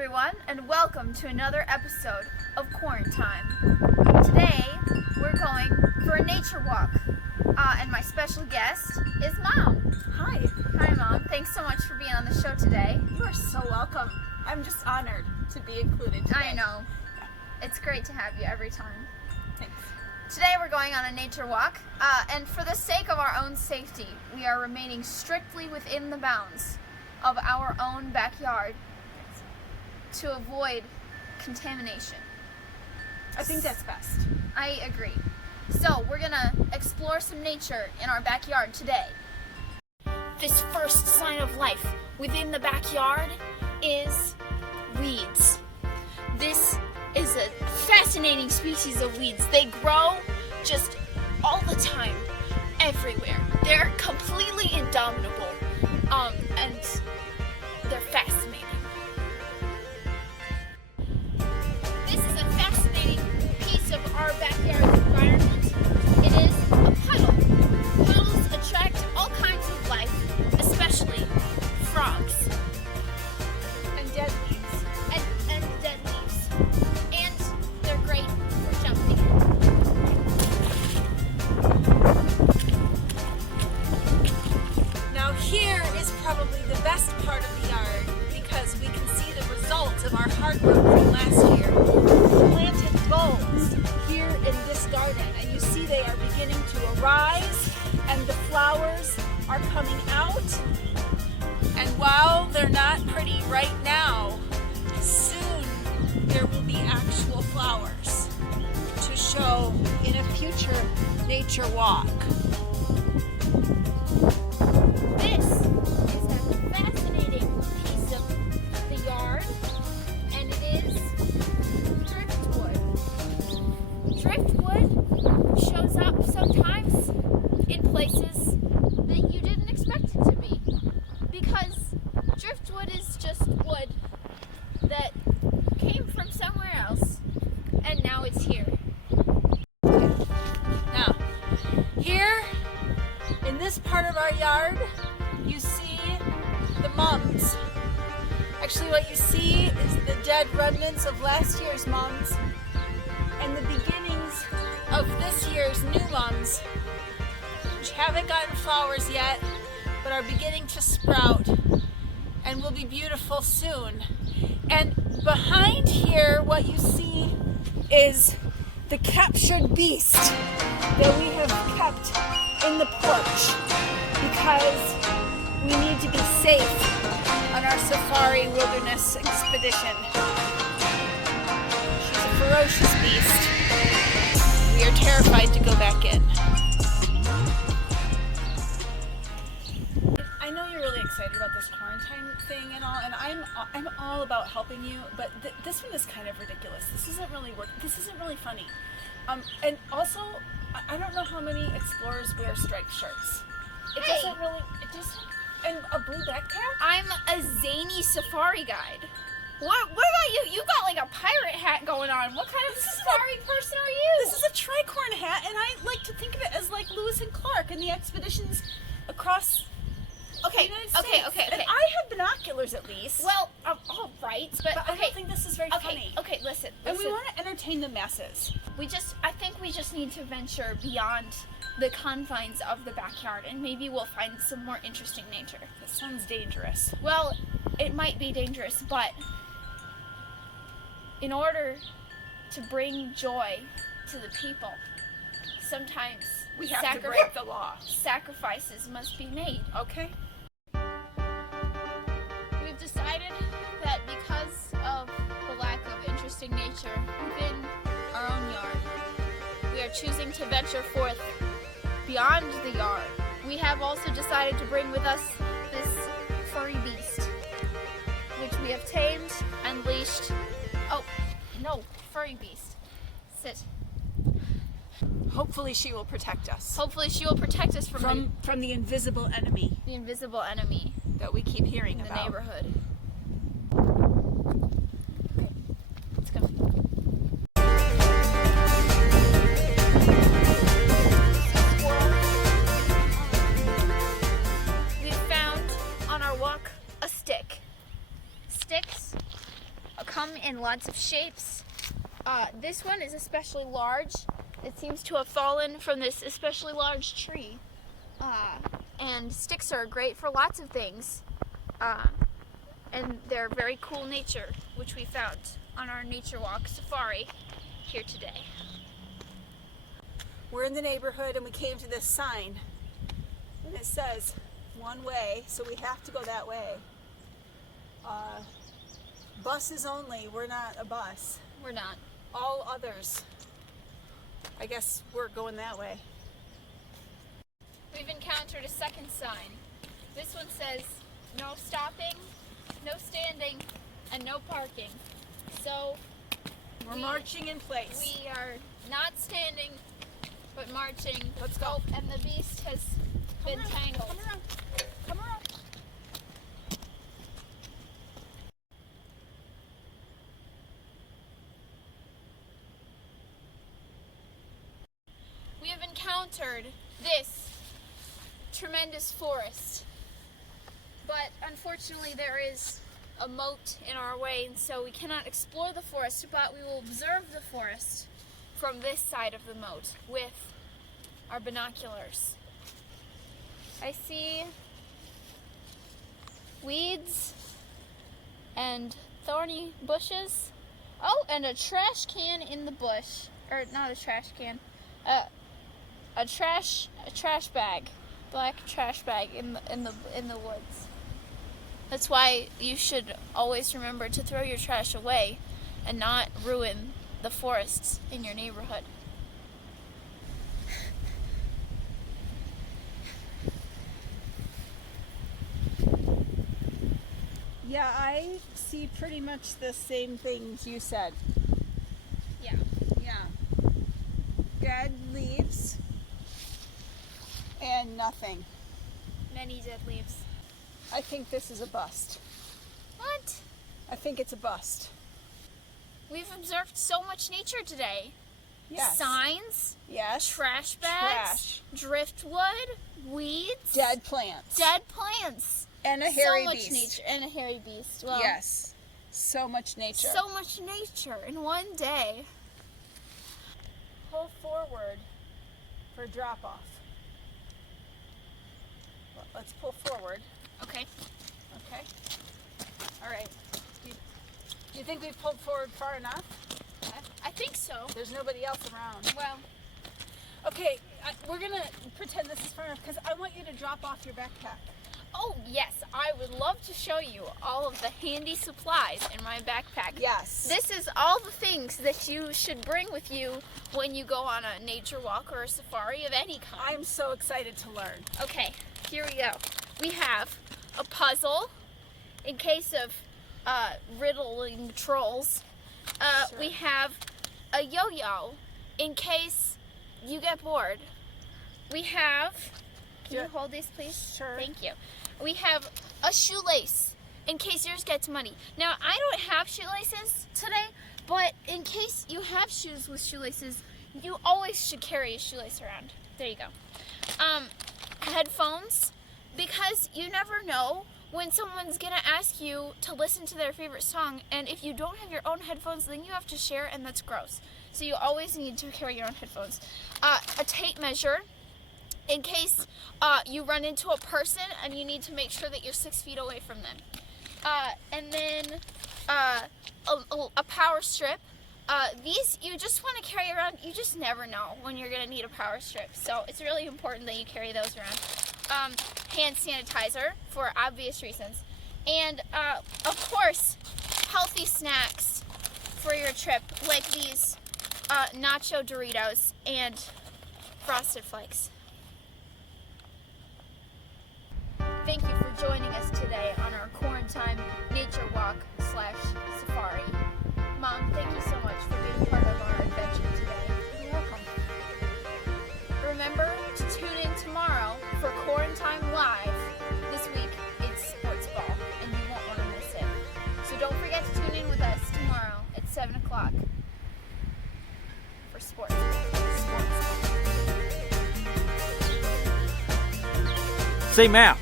everyone, and welcome to another episode of Quarantine. Today, we're going for a nature walk, and my special guest is Mom. Hi. Hi, Mom. Thanks so much for being on the show today. You are so welcome. I'm just honored to be included today. I know. It's great to have you every time. Thanks. Today, we're going on a nature walk, and for the sake of our own safety, we are remaining strictly within the bounds of our own backyard to avoid contamination. I think that's best. I agree. So we're gonna explore some nature in our backyard today. This first sign of life within the backyard is weeds. This is a fascinating species of weeds. They grow just all the time, everywhere. They're completely indomitable, and they're fascinating. This is a fascinating piece of our backyard environment. It is a puddle. Puddles attract all kinds of life, especially frogs. And dead leaves. And dead leaves. And they're great for jumping. Now here is probably the best part of the yard because we can see the results of our hard work from last year. We planted bulbs here in this garden, and you see they are beginning to arise and the flowers are coming out. And while they're not pretty right now, soon there will be actual flowers to show in a future nature walk. This is a fascinating piece of the yard, and it is driftwood. Driftwood shows up sometimes in places that you didn't expect it to be, because driftwood is just wood that came from somewhere else, and now it's here. Now, here in this part of our yard, you see the mums. Actually, what you see is the dead remnants of last year's mums and the beginnings of this year's new mums, which haven't gotten flowers yet, but are beginning to sprout and will be beautiful soon. And behind here, what you see is the captured beast that we have kept in the porch because we need to be safe on our safari wilderness expedition. She's a ferocious beast. We are terrified to go back in. I know you're really excited about this quarantine thing and all, and I'm all about helping you, but this one is kind of ridiculous. This isn't really This isn't really funny. And also, I don't know how many explorers wear striped shirts. It doesn't. And a blue backpack? I'm a zany safari guide. What about you? You got like a pirate hat going on. What kind of safari person are you? This is a tricorn hat, and I like to think of it as like Lewis and Clark in the expeditions across the United States. Okay. And I have binoculars at least. Well, all right, but I don't think this is very funny. Okay, listen. And we want to entertain the masses. I think we just need to venture beyond the confines of the backyard, and maybe we'll find some more interesting nature. This sounds dangerous. Well, it might be dangerous, but in order to bring joy to the people, sometimes We have to break the law. sacrifices must be made. Okay. We've decided that because of the lack of interesting nature within our own yard, we are choosing to venture forth beyond the yard. We have also decided to bring with us this furry beast, which we have tamed and leashed. Oh, no, furry beast. Sit. Hopefully she will protect us. Hopefully she will protect us from the invisible enemy the invisible enemy that we keep hearing in the about. neighborhood. Okay, let's go. We found on our walk a stick. Sticks come in lots of shapes. This one is especially large. It seems to have fallen from this especially large tree. And sticks are great for lots of things. And they're very cool nature, which we found on our nature walk safari here today. We're in the neighborhood and we came to this sign. And it says one way, so we have to go that way. Buses only. We're not a bus. We're not. All others. I guess we're going that way. We've encountered a second sign. This one says no stopping, no standing, and no parking. So we're marching in place. We are not standing, but marching. Let's go. Oh, and the beast has been tangled. Come around. Come around. We have encountered this tremendous forest, but unfortunately there is a moat in our way, and so we cannot explore the forest, but we will observe the forest from this side of the moat with our binoculars. I see weeds and thorny bushes. Oh, and a trash can in the bush, or not a trash can, a trash bag, black trash bag in the woods. That's why you should always remember to throw your trash away and not ruin the forests in your neighborhood. Yeah, I see pretty much the same things you said. Yeah. Yeah. Dead leaves and nothing. Many dead leaves. I think this is a bust. What? I think it's a bust. We've observed so much nature today. Yes. Signs, Yes. trash bags, driftwood, weeds, Dead plants. And And a hairy so much beast. nature and a hairy beast. Well, Yes. So much nature. so much nature in one day. Pull forward for drop off. Well, let's pull forward. Okay. Okay. All right. Do you think we've pulled forward far enough? I think so. There's nobody else around. Well, Okay, we're gonna pretend this is far enough because I want you to drop off your backpack. oh yes, I would love to show you all of the handy supplies in my backpack. Yes. This is all the things that you should bring with you when you go on a nature walk or a safari of any kind. I'm so excited to learn. Okay, here we go. We have a puzzle in case of riddling trolls. Sure. We have a yo-yo in case you get bored. We have, can you hold these please? Sure. Thank you. We have a shoelace in case yours gets muddy. Now, I don't have shoelaces today, but in case you have shoes with shoelaces, you always should carry a shoelace around. There you go. Headphones, because you never know when someone's gonna ask you to listen to their favorite song, and if you don't have your own headphones, then you have to share, and that's gross. So you always need to carry your own headphones. A tape measure, in case you run into a person and you need to make sure that you're 6 feet away from them. And then a power strip. These you just want to carry around. You just never know when you're going to need a power strip. So it's really important that you carry those around. Hand sanitizer for obvious reasons. And of course, healthy snacks for your trip, like these nacho Doritos and Frosted Flakes. Thank you for joining us today on our quarantine nature walk / safari. Mom, thank you so much for being part of our adventure today. You're welcome. Remember to tune in tomorrow for Quarantine Live. This week it's sports ball, and you won't want to miss it. So don't forget to tune in with us tomorrow at 7 o'clock for sports. Say math.